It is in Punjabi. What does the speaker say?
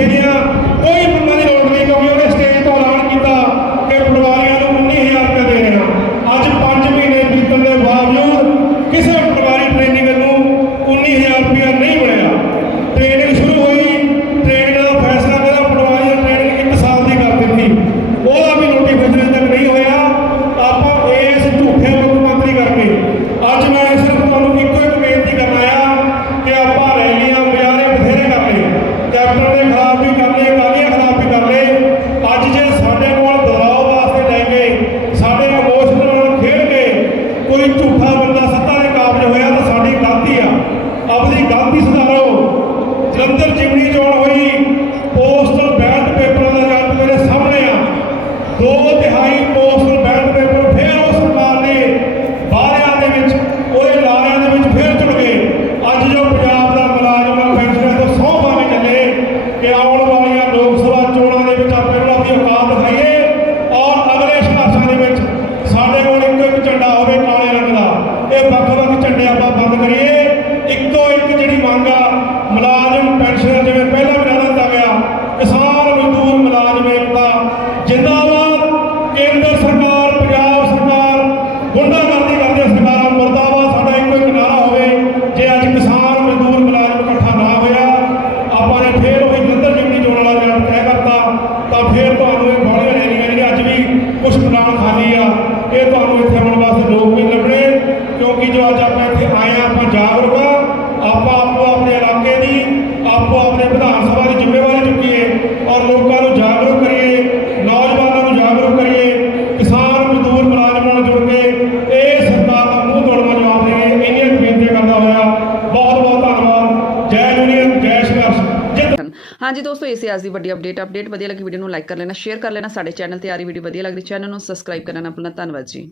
ਜਿਹੜੀਆਂ ਕੋਈ ਮੰਨਾਂ ਦੀ ਲੋੜ ਨਹੀਂ ਕਿਉਂਕਿ ਉਹਨੇ ਸਟੇਜ ਤੋਂ ਐਲਾਨ ਕੀਤਾ ਕਿ ਪਟਵਾਰੀਆਂ ਨੂੰ 19000 ਰੁਪਏ ਦੇ ਰਹੇ ਹਾਂ। ਅੱਜ 5 ਮਹੀਨੇ ਬੀਤਣ ਦੇ ਬਾਵਜੂਦ ਕਿਸੇ ਪਟਵਾਰੀ ਟ੍ਰੇਨਿੰਗ ਨੂੰ 19000 ਰੁਪਏ ਨਹੀਂ ਮਿਲਿਆ। ਟ੍ਰੇਨਿੰਗ ਸ਼ੁਰੂ ਹੋਈ ਟ੍ਰੇਨਿੰਗ ਦਾ ਫੈਸਲਾ ਮੇਰਾ ਪਟਵਾਰੀ ਟ੍ਰੇਨਿੰਗ 1 ਸਾਲ ਦੀ ਕਰ ਦਿੱਤੀ। ਉਹਦਾ ਵੀ ਨੋਟੀਫਿਕੇਸ਼ਨ ਤੱਕ ਨਹੀਂ ਹੋਇਆ। ਆਪਾਂ ਇਸ ਝੂਠੇ ਮੁੱਖ ਮੰਤਰੀ ਕਰਕੇ ਅੱਜ ਮੈਂ ਦੋ ਤਿਹਾਈ ਪੋਸਟਲ ਬੈਲਟ ਪੇਪਰ ਫੇਰ ਉਹ ਸਰਕਾਰ ਨੇ ਬਾਹਰਿਆਂ ਦੇ ਵਿੱਚ ਉਹਦੇ ਲਾਰਿਆਂ ਦੇ ਵਿੱਚ ਫੇਰ ਚੁਣ ਗਏ। ਅੱਜ ਜੋ ਪੰਜਾਬ ਦਾ ਮੁਲਾਜ਼ਮ ਆ ਫੈਸਲੇ ਤੋਂ ਸੌਂ ਪਾਵੇਂ ਚੱਲੇ ਕਿ ਆਉਣ ਵਾਲੀਆਂ ਲੋਕ ਸਭਾ ਚੋਣਾਂ ਦੇ ਵਿੱਚ ਆਪਾਂ ਇਹਨਾਂ ਦੀ ਔਕਾਤ ਦਿਖਾਈਏ ਔਰ ਅਗਲੇ ਸੰਘਰਸ਼ਾਂ ਦੇ ਵਿੱਚ ਸਾਡੇ ਕੋਲ ਇੱਕੋ ਇੱਕ ਝੰਡਾ ਹੋਵੇ ਕਾਲੇ ਰੰਗ ਦਾ। ਇਹ ਵੱਖ-ਵੱਖ ਝੰਡੇ ਆਪਾਂ ਬੰਦ ਕਰੀਏ। ਇੱਕੋ ਇੱਕ ਜਿਹੜੀ ਮੰਗ ਆ, ਮੁਲਾਜ਼ਮ ਪੈਨਸ਼ਨਰ ਦੇ ਇਹ ਤੁਹਾਨੂੰ ਇੱਥੇ ਆਉਣ ਵਾਸਤੇ ਲੋਕ ਵੀ ਲੱਭਣੇ। ਕਿਉਂਕਿ ਜੋ ਅੱਜ ਆਪਾਂ ਇੱਥੇ ਆਏ ਆ ਆਪਾਂ ਜਾਗਰੂਕ ਆ ਆਪਾਂ ਆਪੋ ਆਪਣੇ ਇਲਾਕੇ ਦੀ, ਆਪੋ ਆਪਣੇ ਵਿਧਾਨ ਸਭਾ ਦੀ ਜ਼ਿੰਮੇਵਾਰੀ ਚੁੱਕੀਏ ਔਰ ਲੋਕਾਂ ਨੂੰ ਜਾਗਰੂਕ ਕਰੀਏ, ਨੌਜਵਾਨਾਂ ਨੂੰ ਜਾਗਰੂਕ ਕਰੀਏ, ਕਿਸਾਨ ਮਜ਼ਦੂਰ ਮੁਲਾਜ਼ਮਾਂ ਨਾਲ ਜੁੜ ਕੇ ਹਾਂਜੀ ਦੋਸਤੋ ਇਹ ਸੀ ਅੱਜ ਦੀ ਵੱਡੀ ਅਪਡੇਟ ਅਪਡੇਟ ਵਧੀਆ ਲੱਗੀ ਵੀਡੀਓ ਨੂੰ ਲਾਈਕ ਕਰ ਲੈਣਾ ਸ਼ੇਅਰ ਕਰ ਲੈਣਾ, ਸਾਡੇ ਚੈਨਲ ਤੇ ਆ ਰਹੀ ਵੀਡੀਓ ਵਧੀਆ ਲੱਗਦੀ ਚੈਨਲ ਨੂੰ ਸਬਸਕ੍ਰਾਈਬ ਕਰਨਾ ਨਾ ਭੁੱਲਣਾ, ਧੰਨਵਾਦ ਜੀ।